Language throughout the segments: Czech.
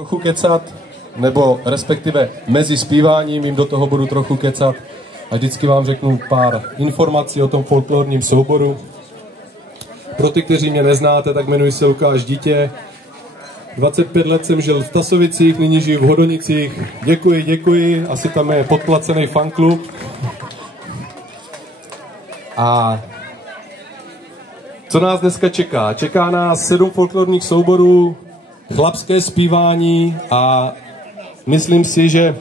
Trochu kecat, nebo respektive mezi zpíváním jim do toho budu trochu kecat a vždycky vám řeknu pár informací o tom folklorním souboru. Pro ty, kteří mě neznáte, tak jmenuji se Lukáš Dítě. 25 let jsem žil v Tasovicích, nyní žiju v Hodonicích. Děkuji, asi tam je podplacený fanklub. A co nás dneska čeká? Čeká nás 7 folklorních souborů, chlapské zpívání a myslím si, že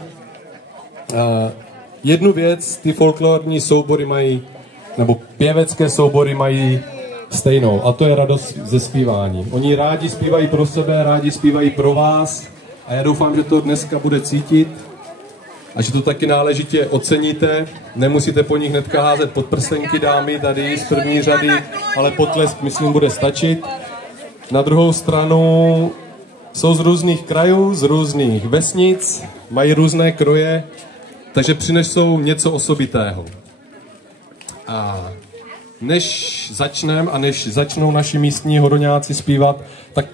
jednu věc ty folklorní soubory mají, nebo pěvecké soubory mají stejnou, a to je radost ze zpívání. Oni rádi zpívají pro sebe, rádi zpívají pro vás a já doufám, že to dneska bude cítit a že to taky náležitě oceníte. Nemusíte po nich hnedka házet podprsenky, dámy tady z první řady, ale potlesk, myslím, bude stačit. Na druhou stranu jsou z různých krajů, z různých vesnic, mají různé kroje, takže přinesou něco osobitého. A než začneme a než začnou naši místní hodoňáci zpívat, tak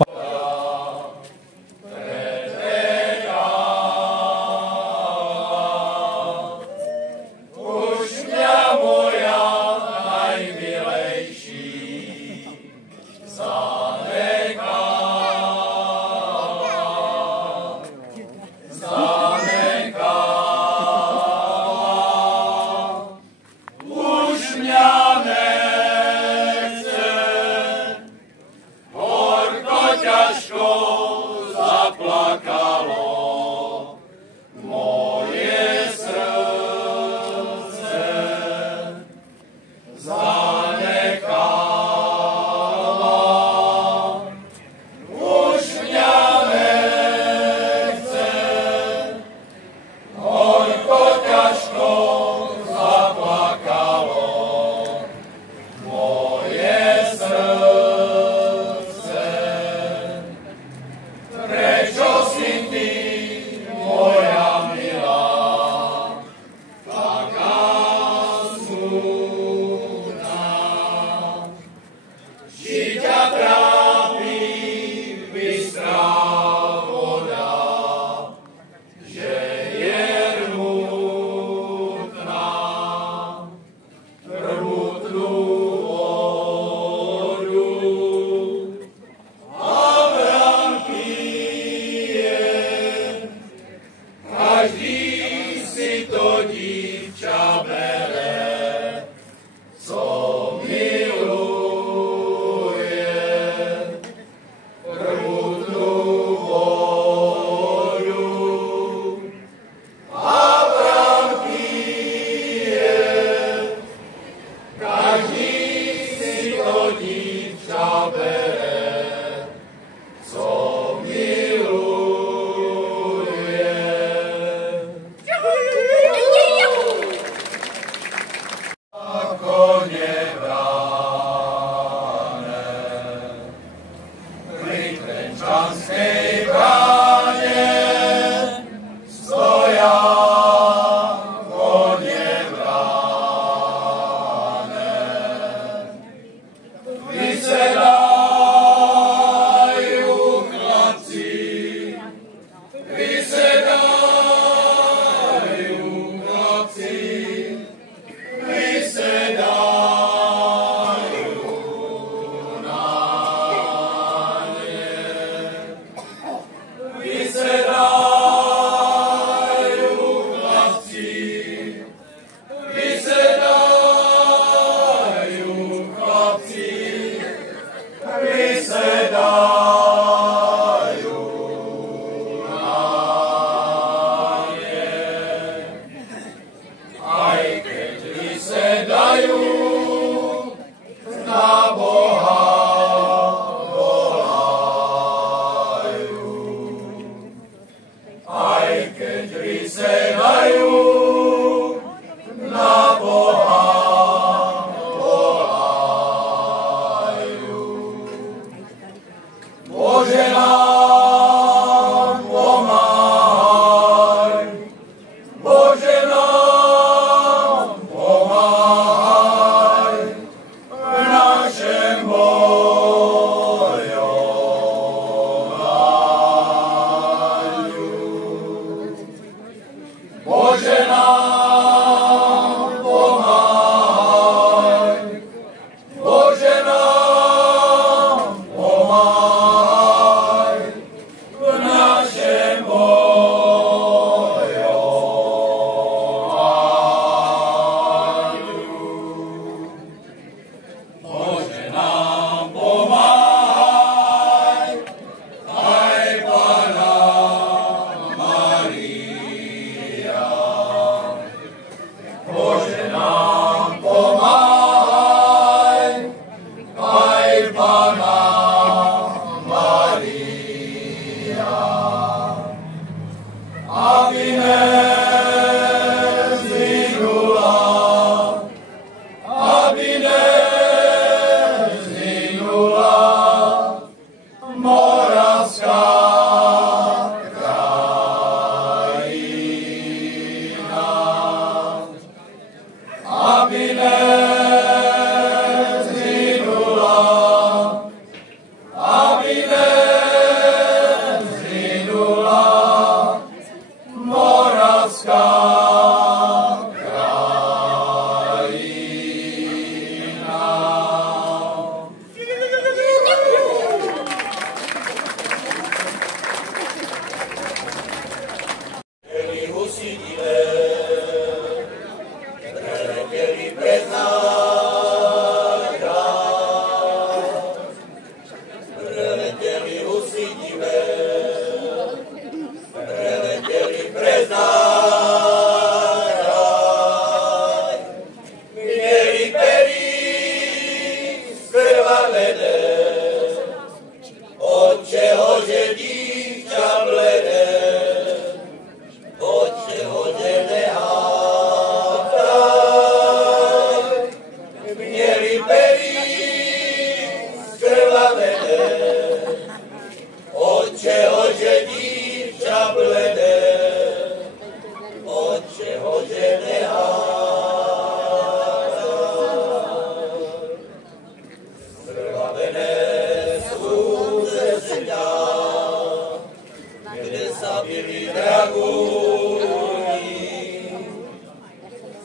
kde sa bili dragúni,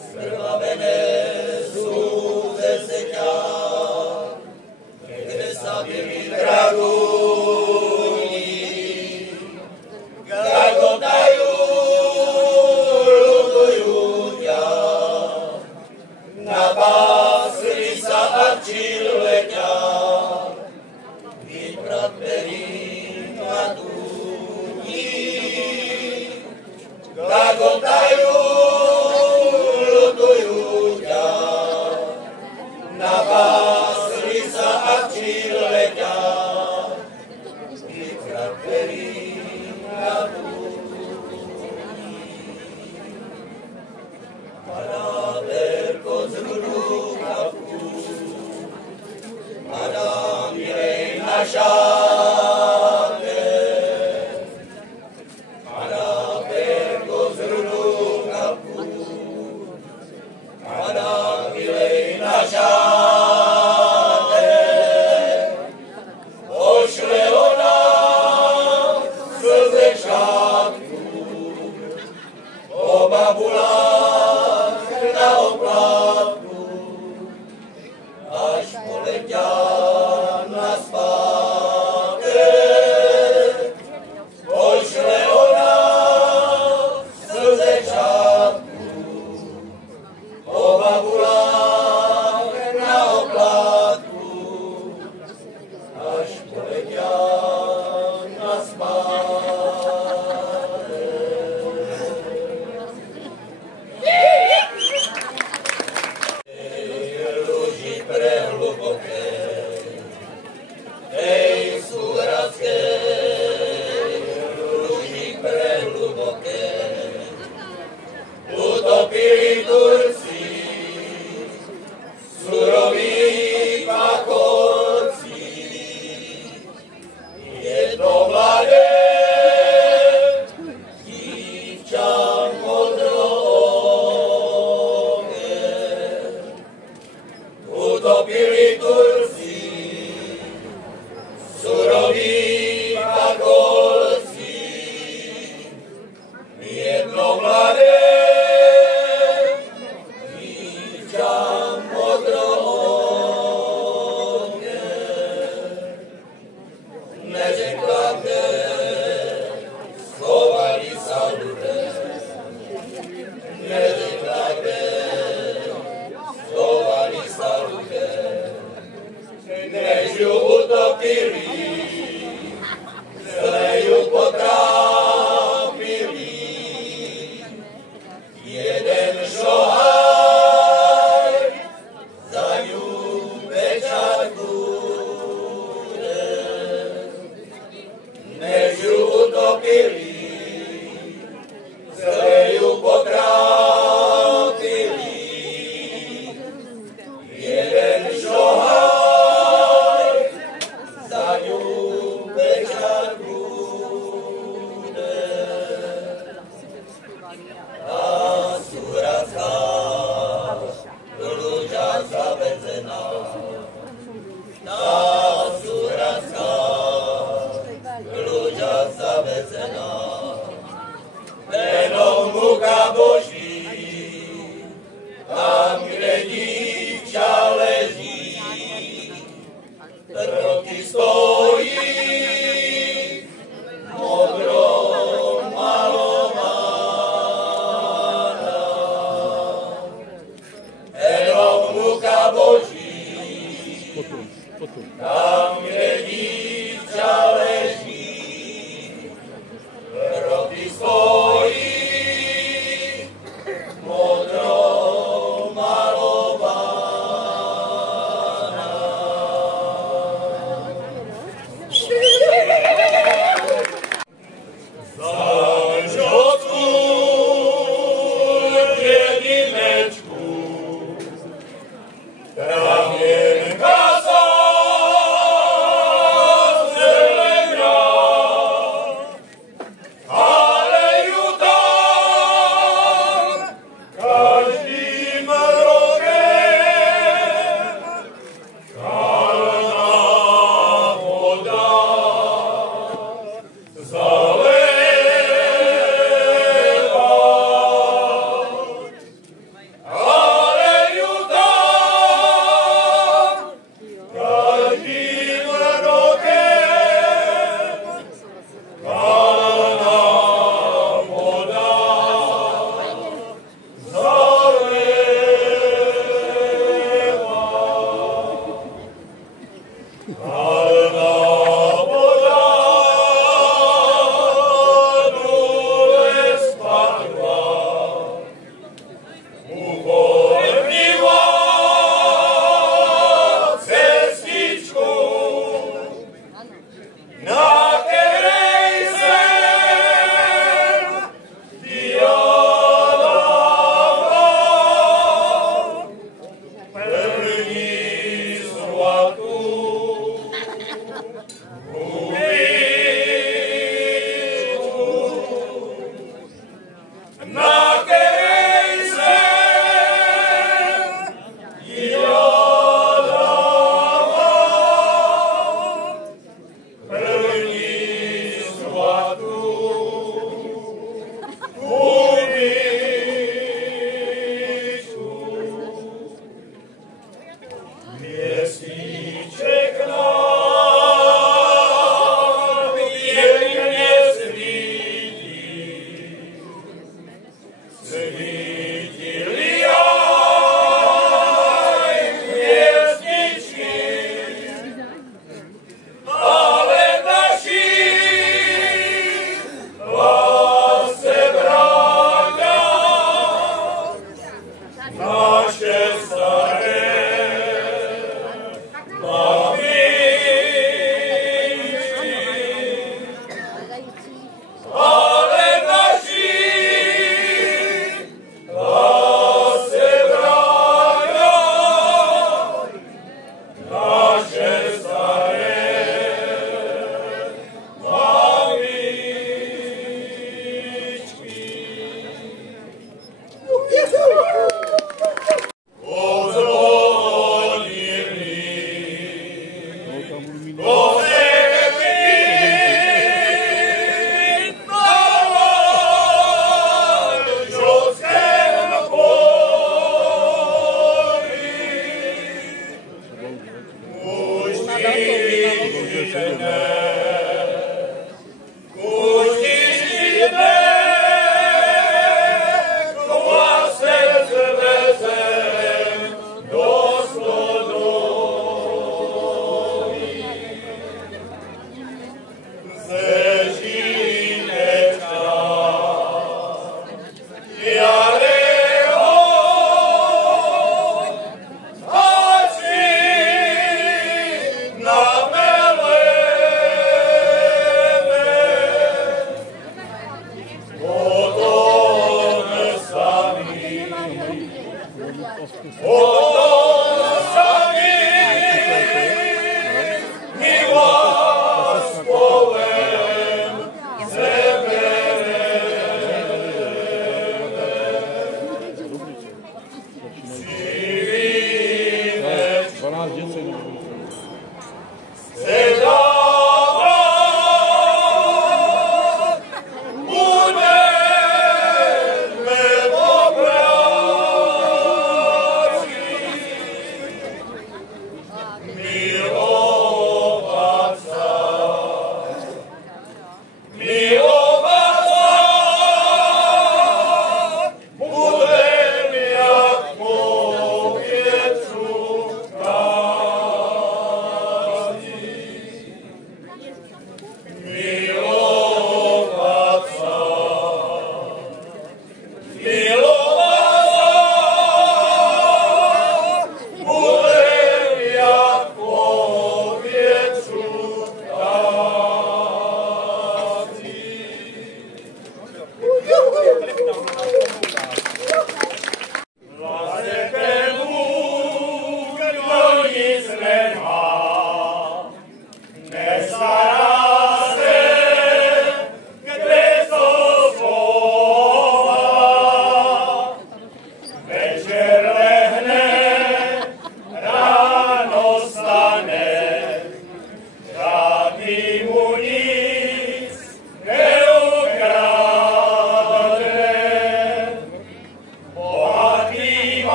skrvavené sú ze zeťa, kde sa bili dragúni, gagotajú, ľudujú ťa, napásli sa a čilveťa, gagotajú, ľudujú ťa, napásli sa a čilveťa, vykrapeli na dúni. Padáverko zrnú kapku, padá milej naša,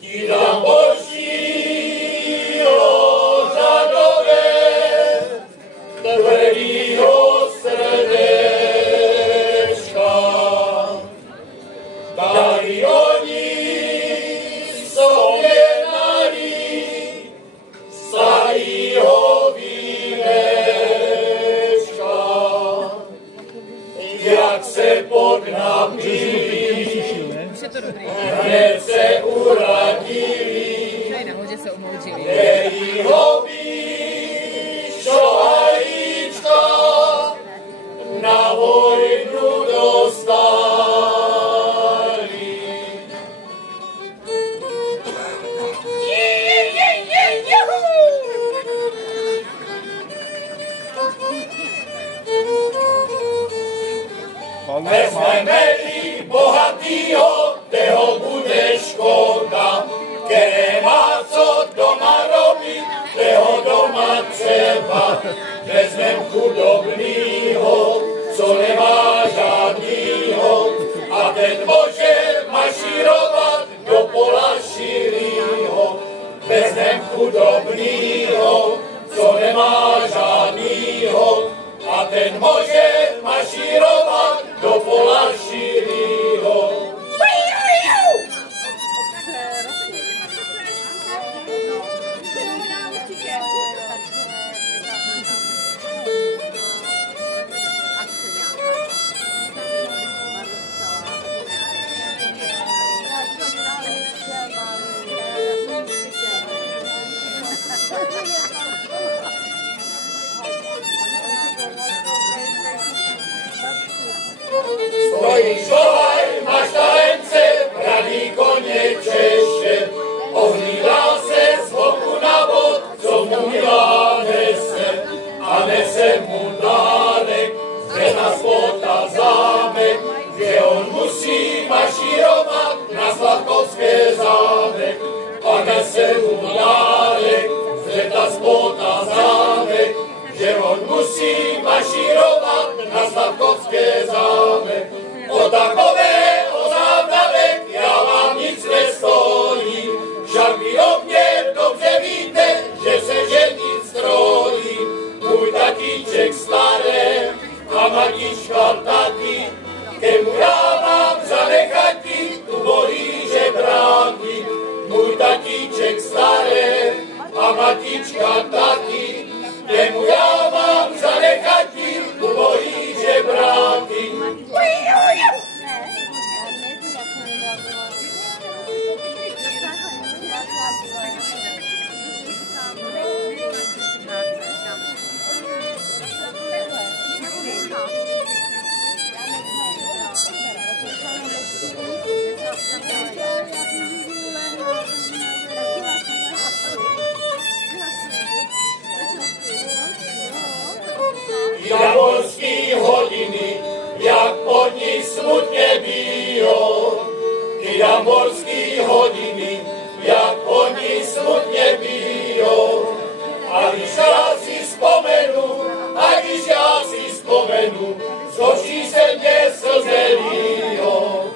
ti dám božího řadové, tvrdýho srdečka. Dali oni sobě nalít starýho vínečka, jak se pod napili, hned se uradili, kterýho Míšo Hajíčka na vojnu dostali. Vezmeme-li bohatýho, teho bude škoda, které má co doma robit, teho doma třeba. Vezmem chudobnýho, co nemá žádnýho, a ten může mašírovat do pola širýho. Vezmem chudobnýho, co nemá žádnýho, a ten může mašírovat do pola širýho. Stojíš dohaj, máš talence, braný koně češe, ohlídá se z boku na bok, co mu milá nese, a nese mu dárek, že na spota zámek, že on musí mašírovat na Slavkovské zámek, a nese mu dárek, že ta spota zámek, že on musí mašírovat na Slavkovské zámek. O takové ozávnavek já vám nic nestojí, však vy o mně dobře víte, že se ženit strojí. Můj tatíček staré a matička taky, kemu já mám zanechati tu bohý žebráky. Můj tatíček staré a matička taky, kemu já mám zanechati tu bohý žebráky. Javorský hodiny, jak pod ní smutně bijou. Ty javorský hodiny, jak pod ní smutně bijou. A když já si vzpomenu, z očí se mě slze lijou.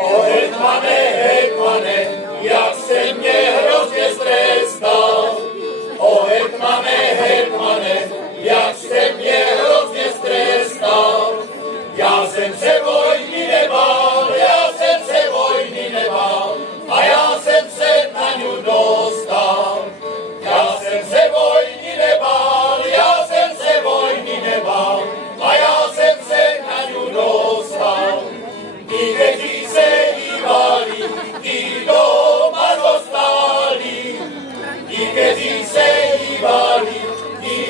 O hetmane, jak se mě hrozně strestal. O hetmane, jak se mě hrozně strestal. Já jsem se vojny nebál, a já jsem se na ňu dostal. Já jsem se vojny nebál, a já jsem se na ňu dostal. Ti, kteří se hýbali, ti doma dostali. Ti, kteří se hýbali, ti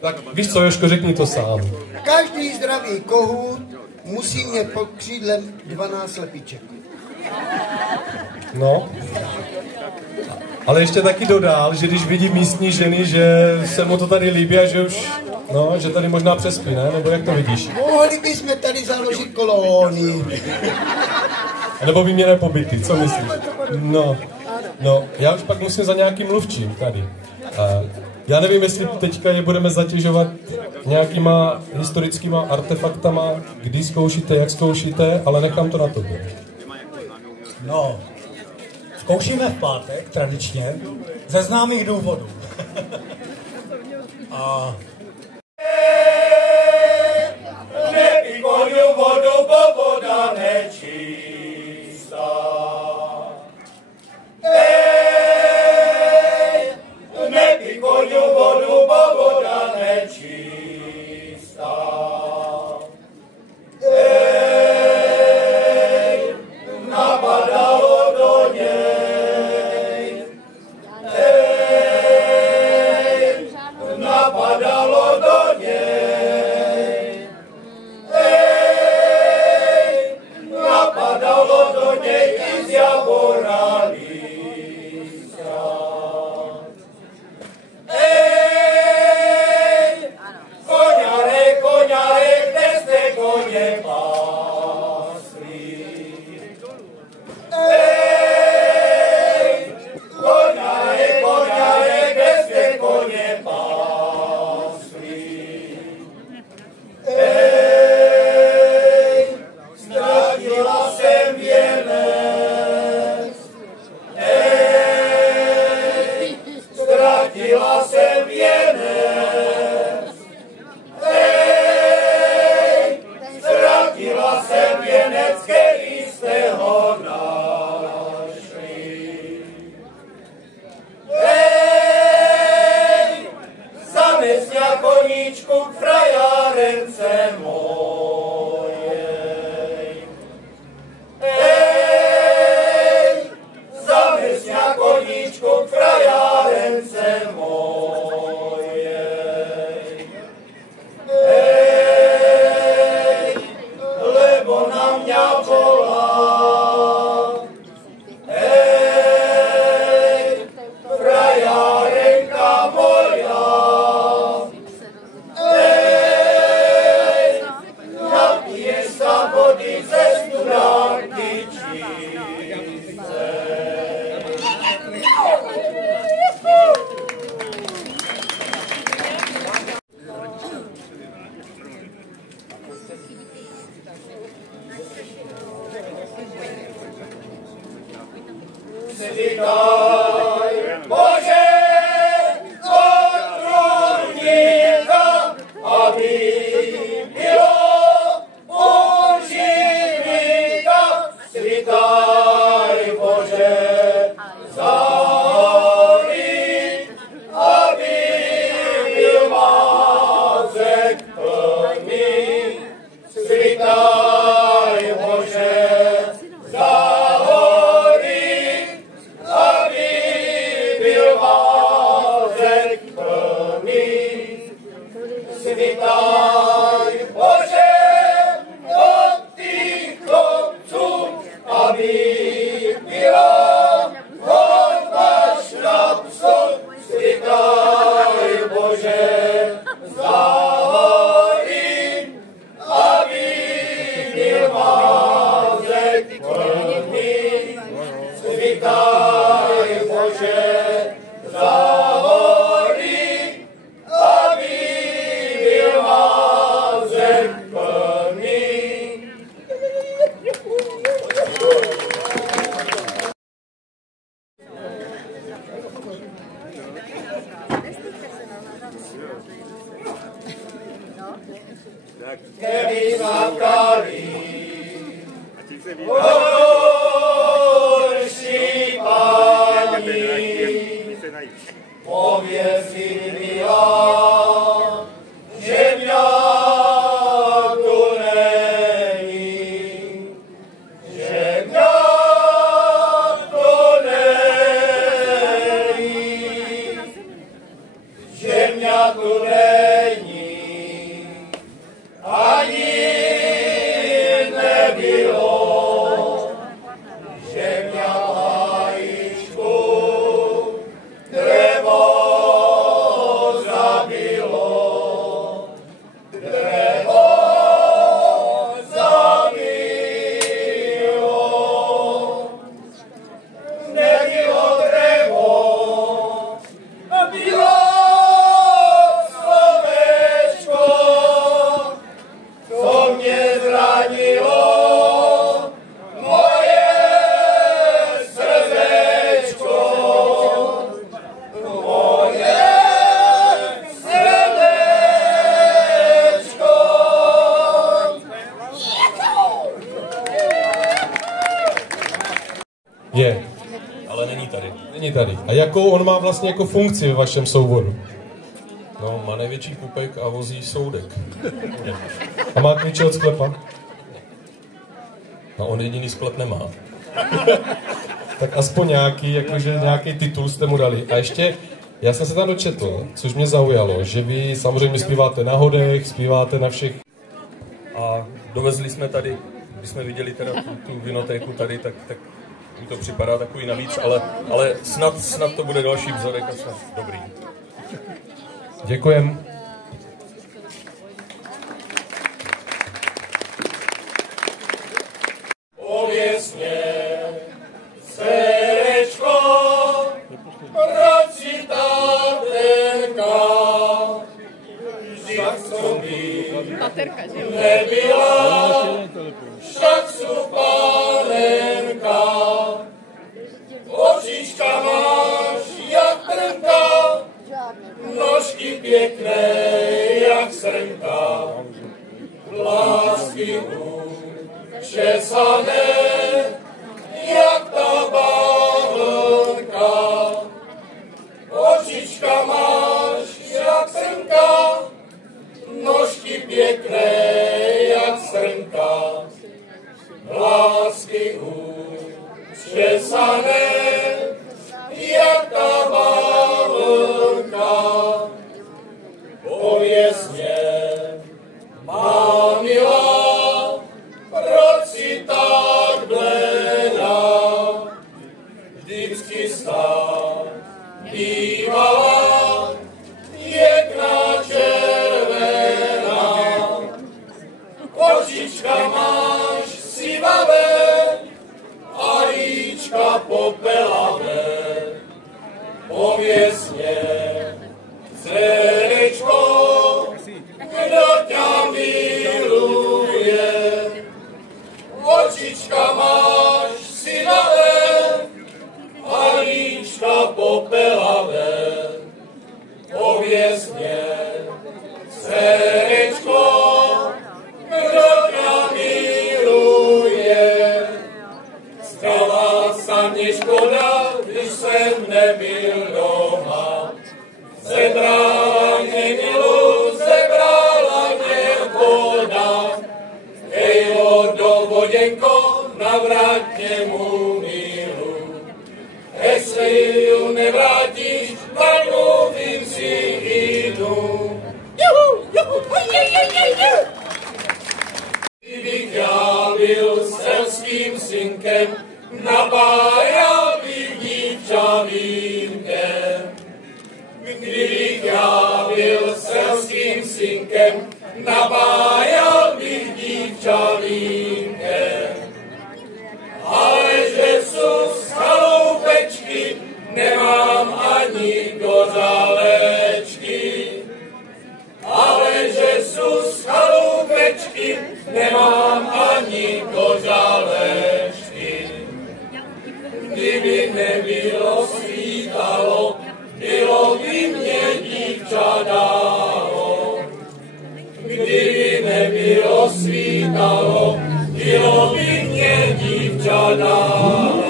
Tak víš co, Jožko, řekni to sám. Každý zdravý kohút musí mít pod křídlem 12 slepiček. No. Ale ještě taky dodal, že když vidí místní ženy, že se mu to tady líbí a že už, no, že tady možná přespí, ne? Nebo jak to vidíš? Mohli bychom tady založit kolónii. Nebo výměné pobyty, co myslíš? No, já už pak musím za nějakým mluvčím tady. Já nevím, jestli teďka je budeme zatěžovat nějakýma historickýma artefaktama, kdy zkoušíte, jak zkoušíte, ale nechám to na tobě. No, zkoušíme v pátek, tradičně, ze známých důvodů. A... Nepí koňu vodu, bo voda nečistá. Nepí koňu vodu, bo voda nečistá. Napadalo do něj. Napadalo do něj. Napadalo do něj i z jabora lístka. Koňare, kde jste koně pásli? Koňare, kde jste koně pásli? Ztratila jsem věnec. Ztratila jsem věnec. Ztratila jsem věnec, který jste ho našli. Zanes na koníčku k frajárence mojej. Zanes na koníčku k frajárence mojej. Lebo na mňa volá. Frajárenka moja. Napiješ sa vody ze studánky čisté. Svítaj, Bože, od trůníka, aby bylo uživníka. Svítaj, Bože, za hory, aby byl mázek plný. Svítaj, Bože, za hory, aby byl mázek plný. Svítaj, Bože, od tých chlopců, aby byla hodba šnapsu. Svítaj, Bože, za hory, aby byl mázek plný. Svítaj, Bože, za hory, aby byl mázek plný. Keby zatkali horší páni, pověsili já, že mňa tu není, že mňa tu není, že mňa tu Je. Ale není tady. Není tady. A jakou on má vlastně jako funkci ve vašem souboru? No, má největší pupek a vozí soudek. A má klíče od sklepa? A on jediný sklep nemá. Tak aspoň nějaký titul jste mu dali. A ještě, já jsem se tam dočetl, což mě zaujalo, že vy samozřejmě zpíváte na hodech, zpíváte na všech. A dovezli jsme tady, když jsme viděli teda tu vinotéku tady, tak mi to připadá takový navíc, ale snad to bude další vzorek a snad dobrý. Děkujem. Pověz mě, dcerečko, proč si ta tenka, vždyť co by nebyla, však sú panenka. Očička máš jak trnka, nožky pěkné jak srnka, vlásky učesané jak ta bavlnka. Očička máš jak srnka, nožky pěkné jak srnka, vlásky učesané jak ta bavlnka. Pověz mě, má milá, proč si tak bledá, vždycky stát bývala pěkná červená. Očička máš sivavé a líčka popelavé. Pověz mě, dcerečko, kdo ťa miluje. Očička máš sivavé a líčka popelavé. Pověz mě, dcerečko, kdo ťa miluje. Stala sa mne škoda, když jsem nebyl doma. Zebrala mě milu, zebrala mě voda. Hejlo do voděnko, navrať mě mu milu. Jestli ju nevrátíš, namluvím si jinou. Kdybych já byl selským synkem, napájal bych dívča vínkem. Kdybych já byl selským synkem, napájal bych dívča vínkem. Ale že sú z chaloupečky, nemám ani kořalečky. Ale že sú z chaloupečky, nemám ani kořalečky. Kdyby nebylo svítalo, bylo by mě dívča dálo. Kdyby nebylo svítalo, bylo by mě dívča dálo.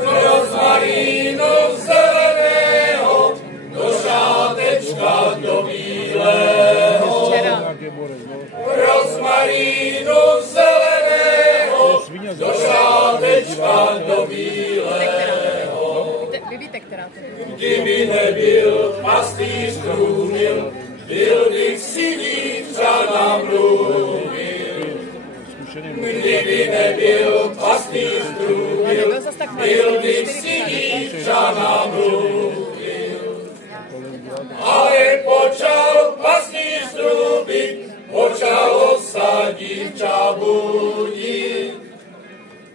Rozmarínu zeleného, do šátečka do bílého. Rozmarínu zeleného, do šátečka do bílého. Kdyby nebyl pastýř trůmil, byl bych si dívča namluvil. Kdyby nebyl pastýř trůmil, byl bych si dívča namluvil. Ale počal pastýř trubit, počalo sa dívča budit.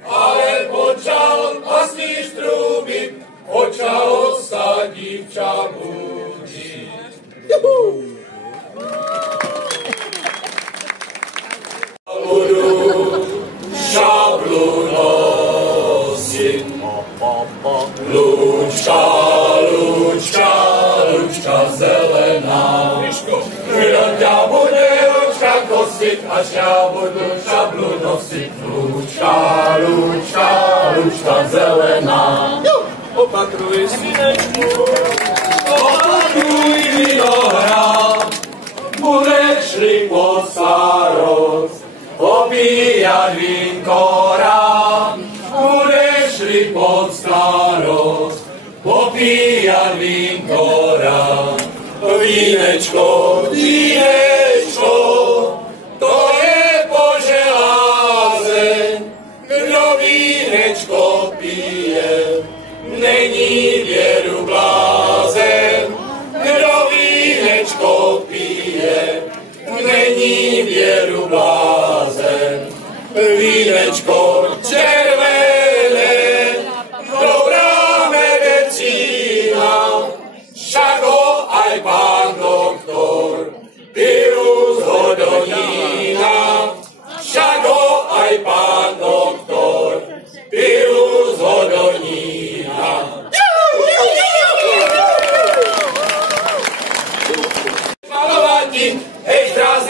Ale počal pastýř trubit, počalo sa dívča budit. Budu šablu nosit, lučka, lučka, lučka zelená. Kdo ťa bude lučka kosit, až ja budu šablu nosit. Lučka, lučka, lučka tam zelená. Opatruj synečku, Opatruj vinohrad, budeš-li pod starost opíjat vínko rád. Budeš-li pod starost opíjat vínko rád. Vínečko, vínečko, to je poželázeň, kdo vínečko pije, není věru blázen. Kdo vínečko pije, není věru blázen. Vínečko červené, dobrá medicína, však ho aj pán doktor piju z Hodonína. Však ho aj pán doktor piju z Hodonína. Malováti, hej krás,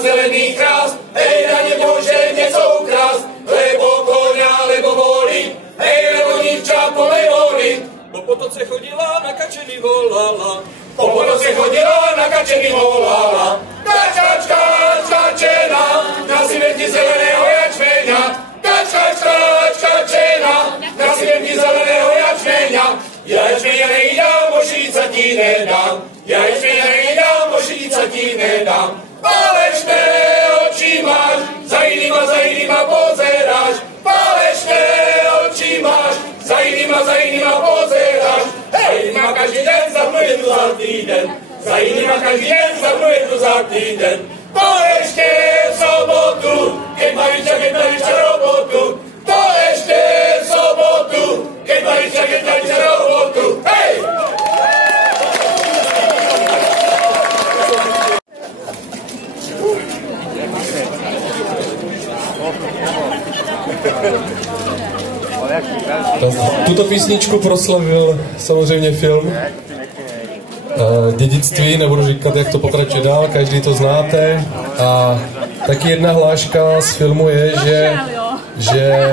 zelený krás, hej na ne môže něco ukrást, lebo koňa, lebo volí, hej lebo nívča polej volí. po potoce chodila, na kačeny volala. Po potoce chodila, na kačeny volala. Kačačka, čkačena, na světí zeleného jačmeňa. Kačačka, čkačena, na světí zeleného jačmeňa. Jačmeňa nejdám, mošíca ti nedám. Jačmeňa nejdám, mošíca ti nedám. Falešné oči máš, za jinýma pozeráš. Falešné oči máš, za jinýma pozeráš. Hej, má každý den, zapnu jednu za týden. Za jinýma každý den, zapnu jednu za týden. To ještě v sobotu, keď Mariča robotu. To ještě v sobotu, keď Mariča robotu. Hej! Tuto písničku proslavil samozřejmě film Dědictví, nebudu říkat, jak to pokračuje dál, každý to znáte. A taky jedna hláška z filmu je, že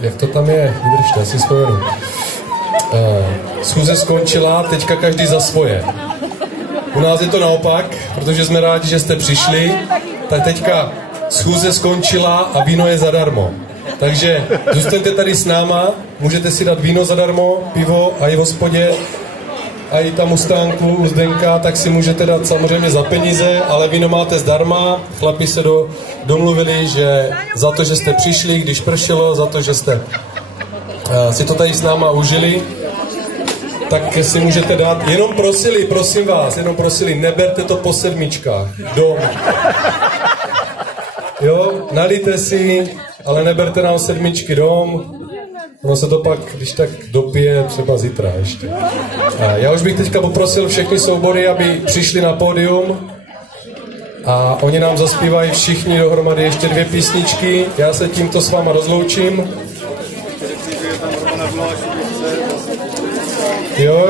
jak to tam je, vydržte, si vzpomenu. Schůze skončila, teďka každý za svoje. U nás je to naopak, protože jsme rádi, že jste přišli, tak teďka schůze skončila a víno je zadarmo. Takže zůstaňte tady s náma, můžete si dát víno zadarmo, pivo a i v hospodě, a i tam u stánku, u Zdenka, tak si můžete dát samozřejmě za peníze, ale víno máte zdarma. Chlapi se domluvili, že za to, že jste přišli, když pršelo, za to, že jste si to tady s náma užili, tak si můžete dát. Jenom prosili, prosím vás, neberte to po sedmičkách dom. Jo, nalijte si, ale neberte nám sedmičky dom. Ono se to pak, když tak dopije, třeba zítra ještě. A já už bych teďka poprosil všechny soubory, aby přišli na pódium a oni nám zaspívají všichni dohromady ještě 2 písničky. Já se tímto s váma rozloučím. Jo,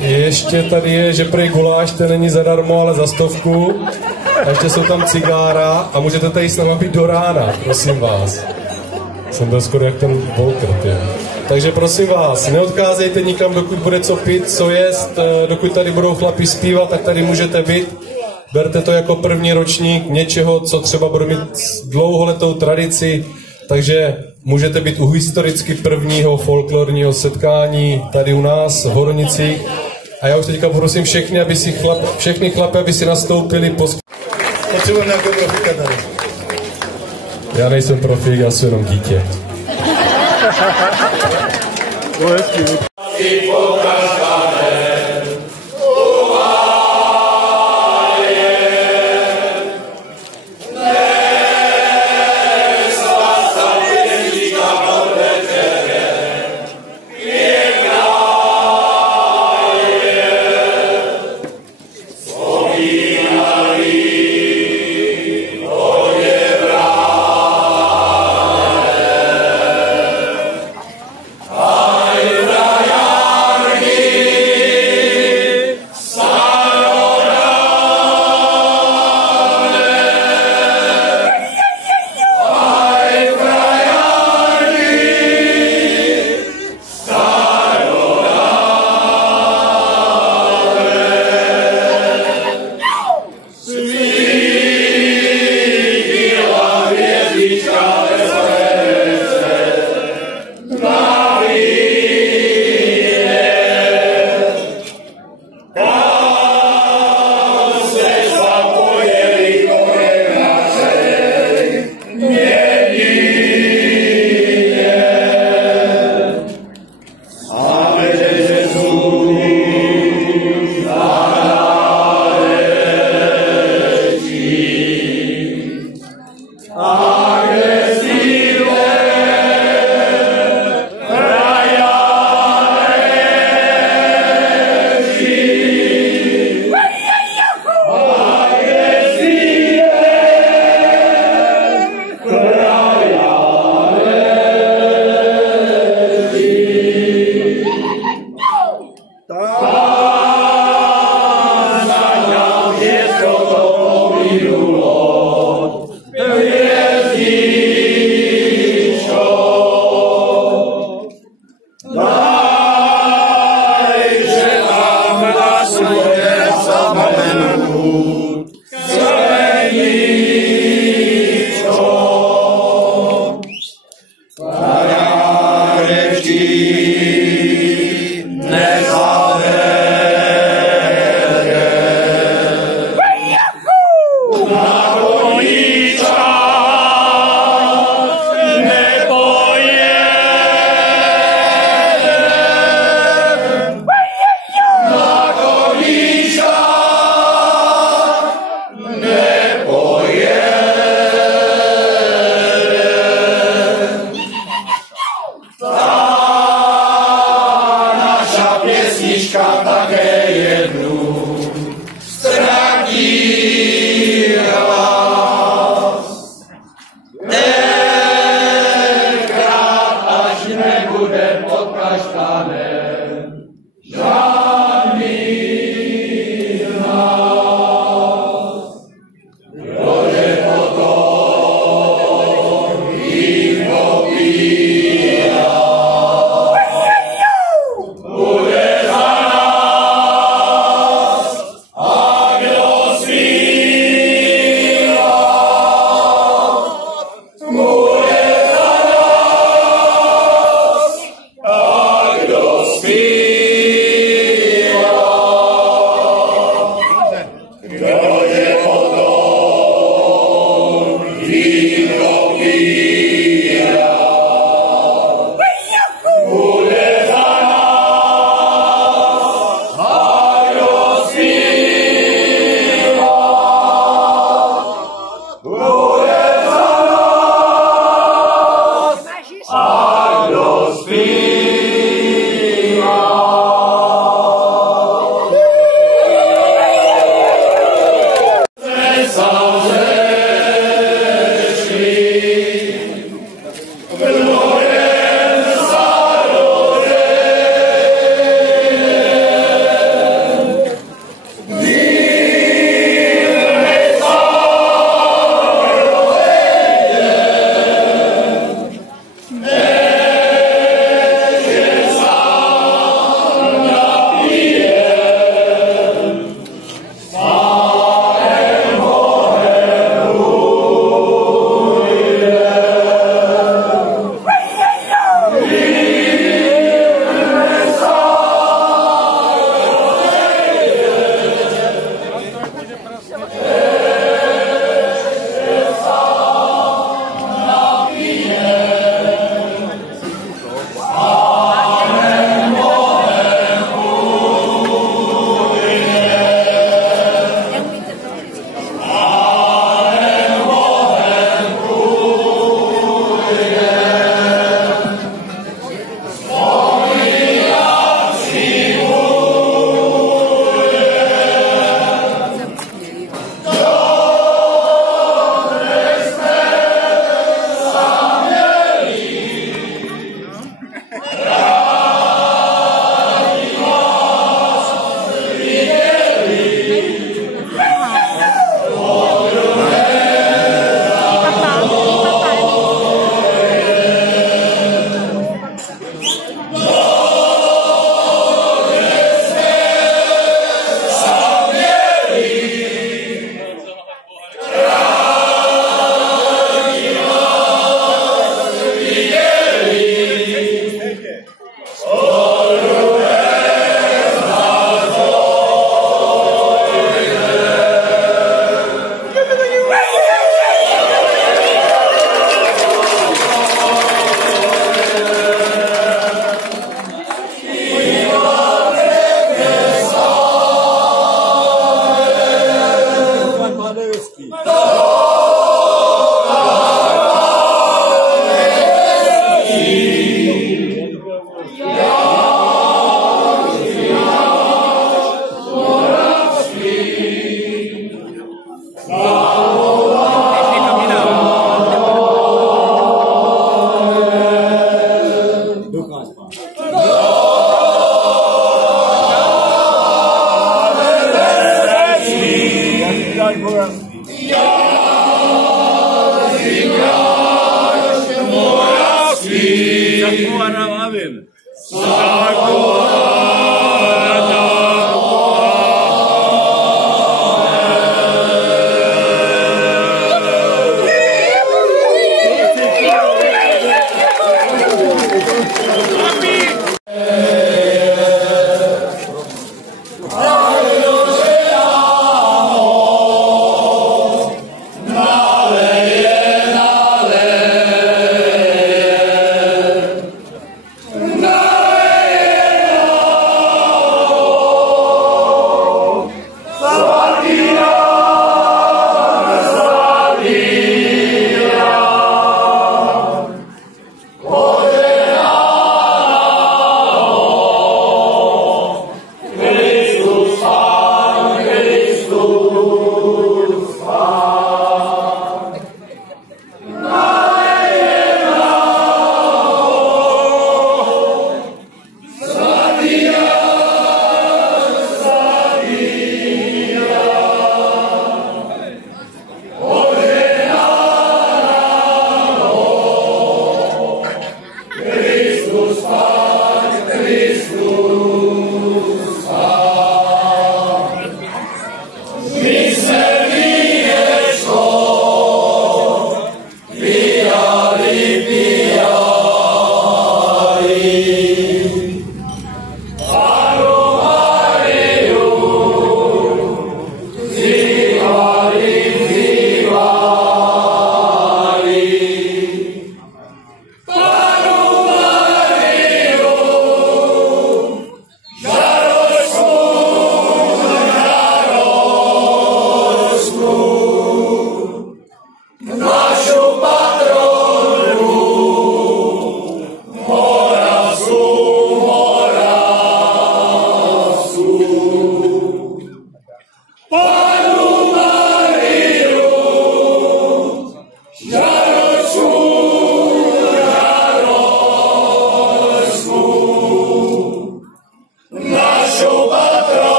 ještě tady je, že prej guláš, ten není zadarmo, ale za 100. A ještě jsou tam cigára a můžete tady s náma být do rána, prosím vás. Jsem byl skoro jak ten Volker, tě. Takže prosím vás, neodcházejte nikam, dokud bude co pít, co jest, dokud tady budou chlapi zpívat, tak tady můžete být. Berte to jako první ročník něčeho, co třeba bude mít dlouholetou tradici, takže můžete být u historicky prvního folklorního setkání tady u nás v Horonicích. A já už teďka prosím všechny, všechny chlapy, aby si nastoupili. Potřebujeme nějakého profika tady. Já nejsem profík, já jsem jenom dítě.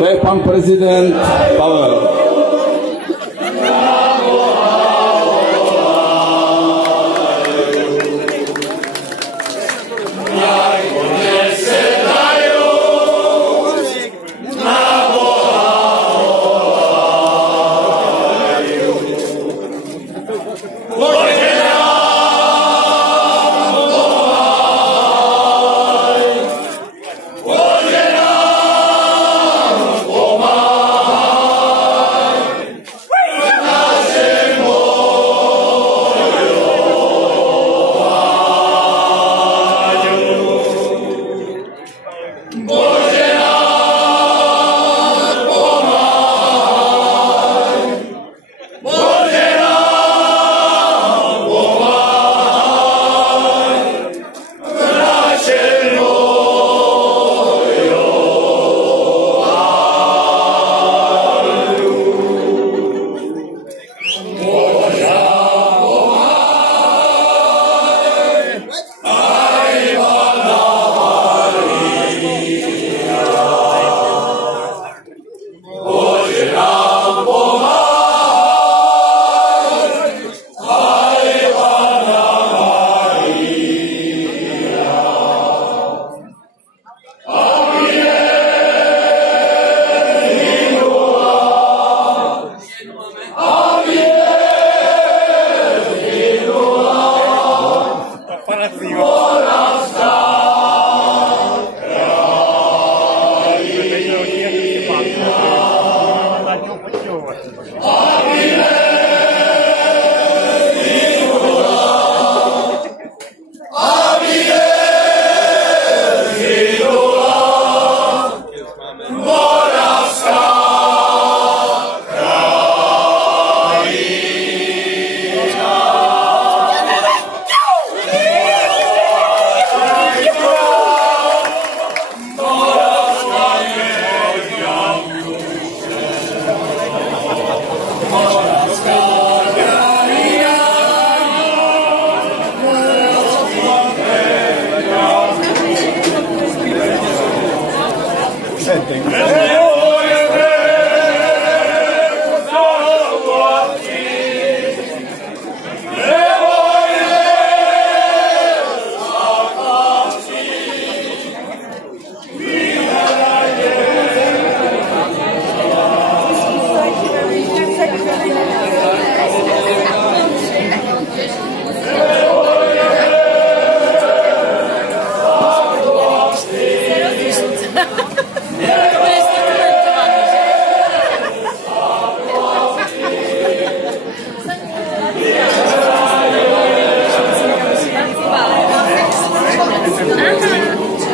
To je pan prezident Pavel. Pomáhaj,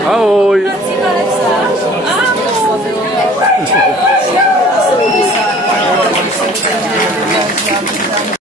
Ahoj.